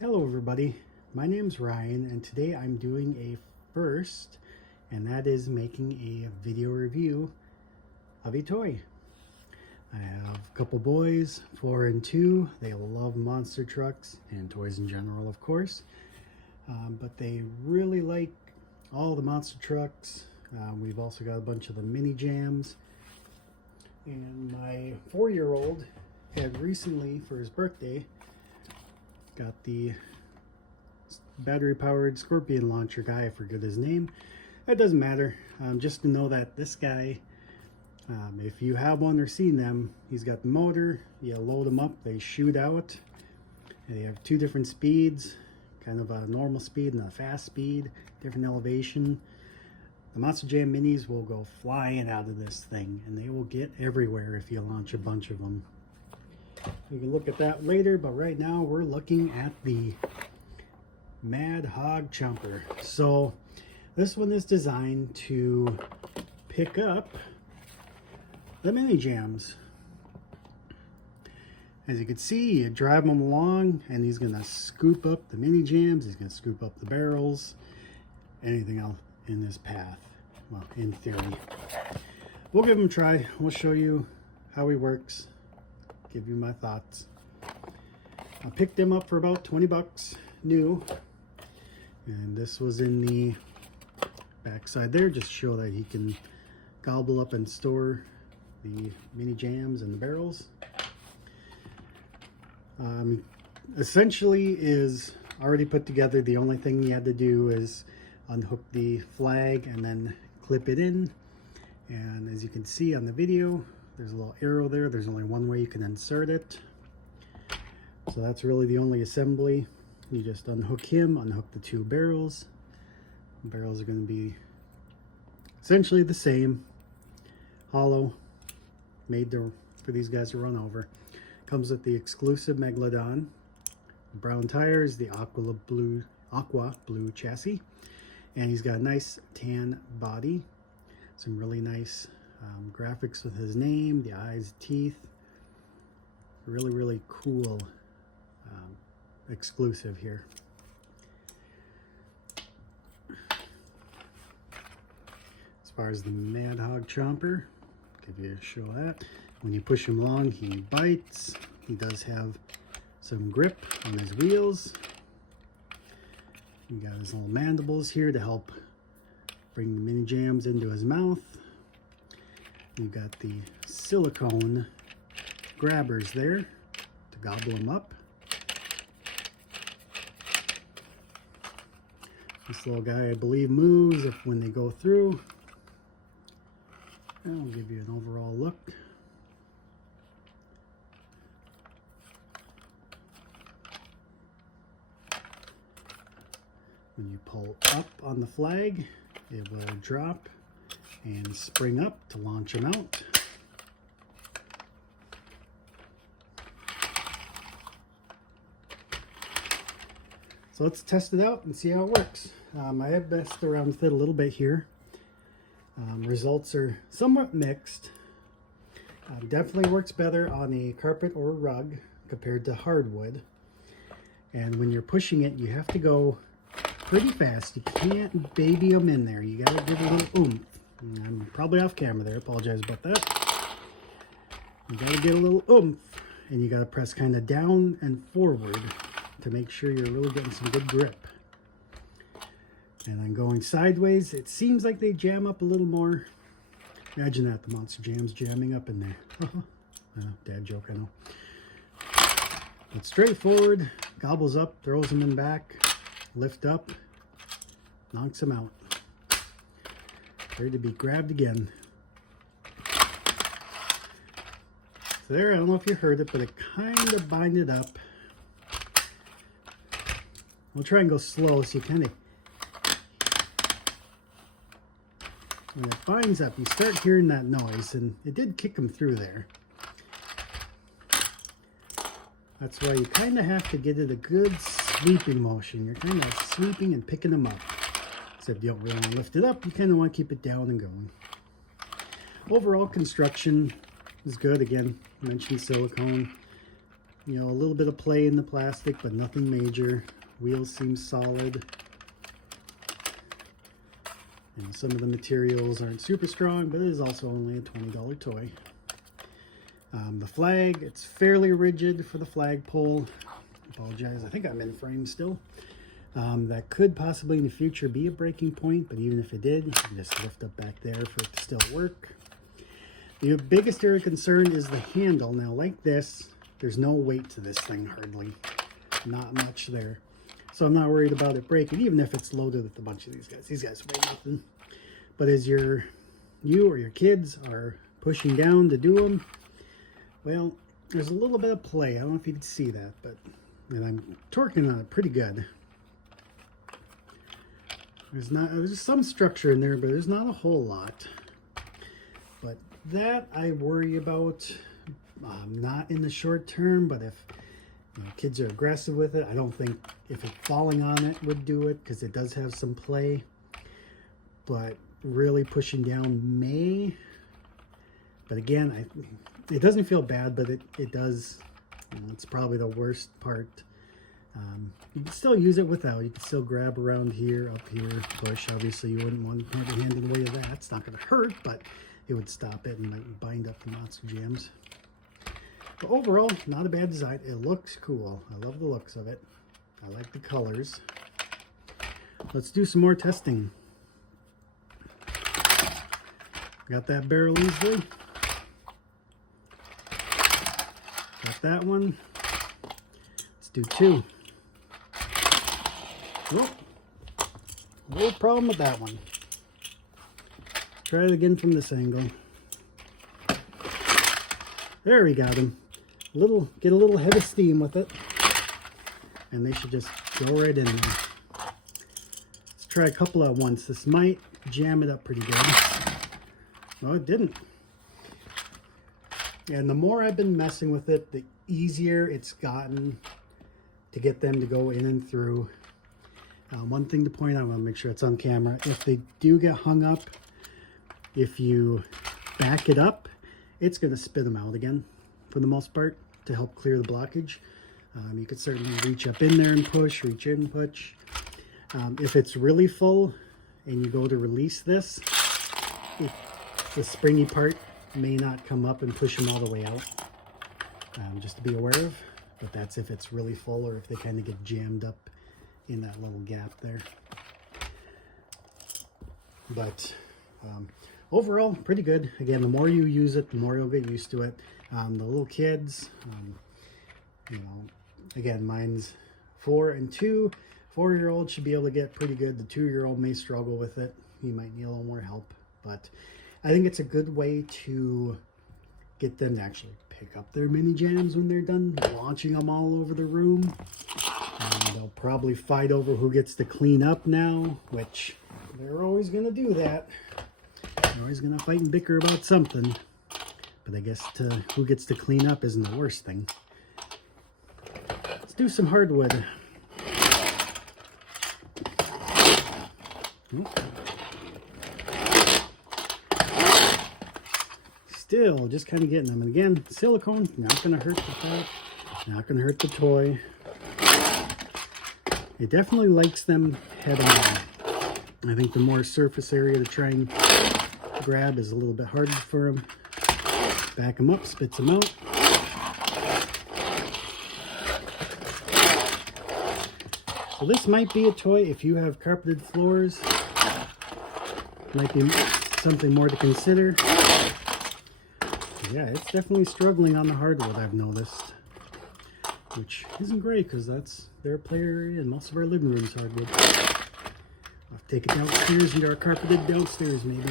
Hello everybody, my name's Ryan and today I'm doing a first, and that is making a video review of a toy. I have a couple boys, 4 and 2. They love monster trucks and toys in general, of course, but they really like all the monster trucks. We've also got a bunch of the mini jams, and my 4-year-old had recently, for his birthday, got the battery-powered scorpion launcher guy. I forget his name. That doesn't matter. Just to know that this guy, if you have one or seen them, he's got the motor. You load them up, they shoot out. They have 2 different speeds, kind of a normal speed and a fast speed, different elevation. The Monster Jam Minis will go flying out of this thing, and they will get everywhere if you launch a bunch of them. We can look at that later, but right now we're looking at the Hog Chomper. So this one is designed to pick up the mini jams. As you can see, you drive them along and he's going to scoop up the mini jams, he's going to scoop up the barrels, anything else in his path. Well, in theory. We'll give him a try. We'll show you how he works, give you my thoughts. I picked him up for about 20 bucks new, and this was in the backside there, just to show that he can gobble up and store the mini jams and the barrels. Essentially is already put together. The only thing you had to do is unhook the flag and then clip it in, and as you can see on the video, there's a little arrow there. There's only one way you can insert it. So that's really the only assembly. You just unhook him, unhook the 2 barrels. The barrels are going to be essentially the same. Hollow, made for these guys to run over. Comes with the exclusive Megalodon. Brown tires, the aqua blue chassis. And he's got a nice tan body. Some really nice graphics with his name, the eyes, teeth. Really cool exclusive here. As far as the Hog Chomper, give you a show of that. When you push him along, he bites. He does have some grip on his wheels. You got his little mandibles here to help bring the mini jams into his mouth. You've got the silicone grabbers there to gobble them up. This little guy, I believe, moves when they go through. I'll give you an overall look. When you pull up on the flag, it will drop and spring up to launch them out. So let's test it out and see how it works. I have messed around with it a little bit here. Results are somewhat mixed. Definitely works better on a carpet or a rug compared to hardwood. And when you're pushing it, you have to go pretty fast. You can't baby them in there. You gotta give a little oomph. I'm probably off camera there, apologize about that. You gotta get a little oomph, and you gotta press kind of down and forward to make sure you're really getting some good grip. And then going sideways, it seems like they jam up a little more. Imagine that, the Monster Jam's jamming up in there. Dad joke, I know. But straight forward, gobbles up, throws them in back, lift up, knocks them out. Ready to be grabbed again. So there, I don't know if you heard it, but it kind of binded up. We'll try and go slow so you kind of, when it binds up, you start hearing that noise, and it did kick them through there. That's why you kind of have to get it a good sweeping motion. You're kind of sweeping and picking them up. Except you don't really want to lift it up, you kind of want to keep it down and going. Overall construction is good. Again, I mentioned silicone. You know, a little bit of play in the plastic, but nothing major. Wheels seem solid. And some of the materials aren't super strong, but it is also only a $20 toy. The flag, it's fairly rigid for the flagpole. Apologize, I think I'm in frame still. That could possibly in the future be a breaking point, but even if it did, you can just lift up back there for it to still work. The biggest area of concern is the handle. Now, like this, there's no weight to this thing, hardly. Not much there. So I'm not worried about it breaking, even if it's loaded with a bunch of these guys. These guys weigh nothing. But as you or your kids are pushing down to do them, well, there's a little bit of play. I don't know if you can see that, but and I'm torquing on it pretty good. There's some structure in there, but there's not a whole lot. But that I worry about, not in the short term, but if kids are aggressive with it, I don't think if it falling on it would do it, because it does have some play. But really pushing down may. But again, it doesn't feel bad, but it does. It's probably the worst part. You can still use it without. You can still grab around here, up here, push. Obviously, you wouldn't want to have your hand in the way of that. It's not going to hurt, but it would stop it and might bind up the knots and jams. But overall, not a bad design. It looks cool. I love the looks of it. I like the colors. Let's do some more testing. Got that barrel easily. Got that one. Let's do two. Whoop. No problem with that one. Try it again from this angle. There, we got him. Get a little head of steam with it. And they should just go right in there. Let's try a couple at once. This might jam it up pretty good. No, it didn't. And the more I've been messing with it, the easier it's gotten to get them to go in and through. One thing to point out, I want to make sure it's on camera. If they do get hung up, if you back it up, it's going to spit them out again for the most part to help clear the blockage. You could certainly reach up in there and push, reach in and push. If it's really full and you go to release this, the springy part may not come up and push them all the way out. Just to be aware of, but that's if it's really full or if they kind of get jammed up in that little gap there. But overall, pretty good. Again, the more you use it, the more you'll get used to it. The little kids, you know, again, mine's 4 and 2. 4-year-old should be able to get pretty good. The 2-year-old may struggle with it. He might need a little more help, but I think it's a good way to get them to actually pick up their mini jams when they're done launching them all over the room. They'll probably fight over who gets to clean up now, which they're always going to do that. They're always going to fight and bicker about something. But I guess who gets to clean up isn't the worst thing. Let's do some hardwood. Still just kind of getting them. And again, silicone, not going to hurt the top, not going to hurt the toy. It definitely likes them head on. I think the more surface area to try and grab is a little bit harder for them. Back them up, spits them out. So this might be a toy if you have carpeted floors. Might be something more to consider. Yeah, it's definitely struggling on the hardwood, I've noticed. Which isn't great, because that's their play area and most of our living room's hardwood. I'll take it downstairs into our carpeted downstairs, maybe.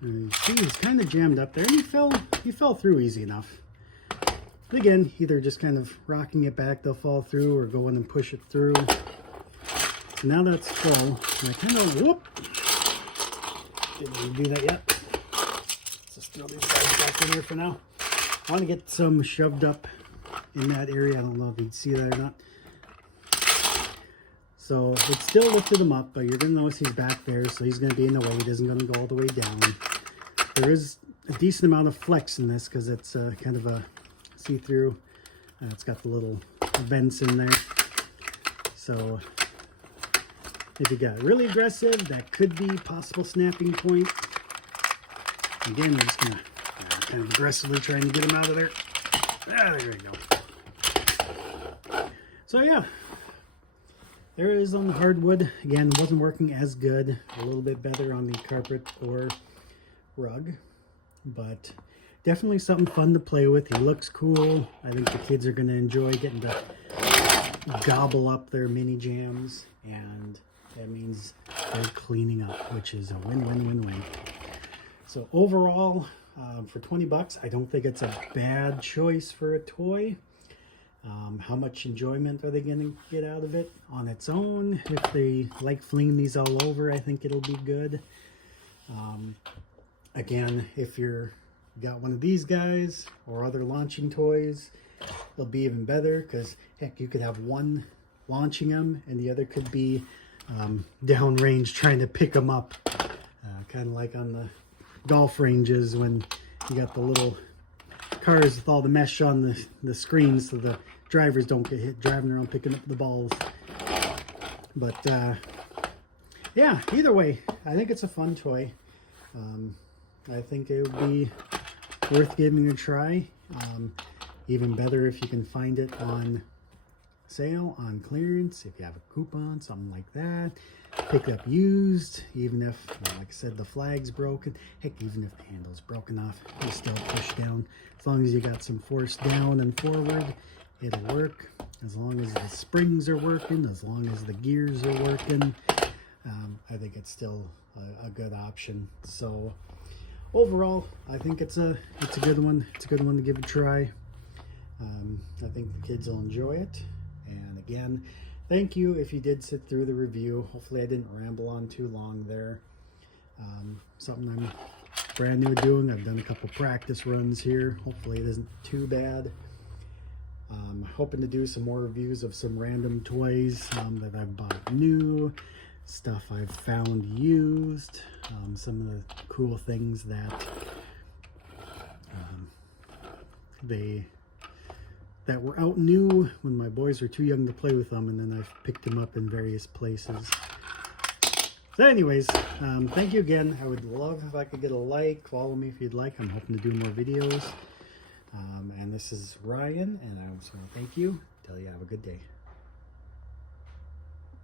And see, he's kind of jammed up there, and he fell through easy enough. But again, either just kind of rocking it back, they'll fall through, or go in and push it through. So now that's full, and I kind of, whoop! Didn't even do that yet. Let's just throw these guys back in here for now. I want to get some shoved up in that area. I don't know if you'd see that or not. So it still lifted him up, but you're going to notice he's back there, so he's going to be in the way. He isn't going to go all the way down. There is a decent amount of flex in this because it's kind of a see-through. It's got the little vents in there. So if you got really aggressive, that could be possible snapping point. Again, we're just gonna kind of aggressively trying to get them out of there. Ah, there we go. So yeah, there it is on the hardwood. Again, wasn't working as good. A little bit better on the carpet or rug, but definitely something fun to play with. He looks cool. I think the kids are going to enjoy getting to gobble up their mini jams, and that means they're cleaning up, which is a win-win-win-win. So overall, for 20 bucks, I don't think it's a bad choice for a toy. How much enjoyment are they going to get out of it on its own? If they like flinging these all over, I think it'll be good. Again, if you're got one of these guys or other launching toys, it'll be even better, because heck, you could have one launching them and the other could be downrange trying to pick them up, kind of like on the golf ranges when you got the little cars with all the mesh on the screen so the drivers don't get hit driving around picking up the balls. But yeah, either way, I think it's a fun toy. I think it would be worth giving a try. Even better if you can find it on sale, on clearance, if you have a coupon, something like that. Pick up used, even if, like I said, the flag's broken. Heck, even if the handle's broken off, you still push down. As long as you got some force down and forward, it'll work. As long as the springs are working, as long as the gears are working, I think it's still a good option. So overall, I think it's a good one. It's a good one to give a try. I think the kids will enjoy it. And again, thank you if you did sit through the review. Hopefully I didn't ramble on too long there. Something I'm brand new doing. I've done a couple practice runs here. Hopefully it isn't too bad. Hoping to do some more reviews of some random toys that I've bought new, stuff I've found used, some of the cool things that that were out new when my boys were too young to play with them, and then I've picked them up in various places. So anyways, thank you again. I would love if I could get a like. Follow me if you'd like. I'm hoping to do more videos. And this is Ryan, and I just want to thank you. Tell you have a good day.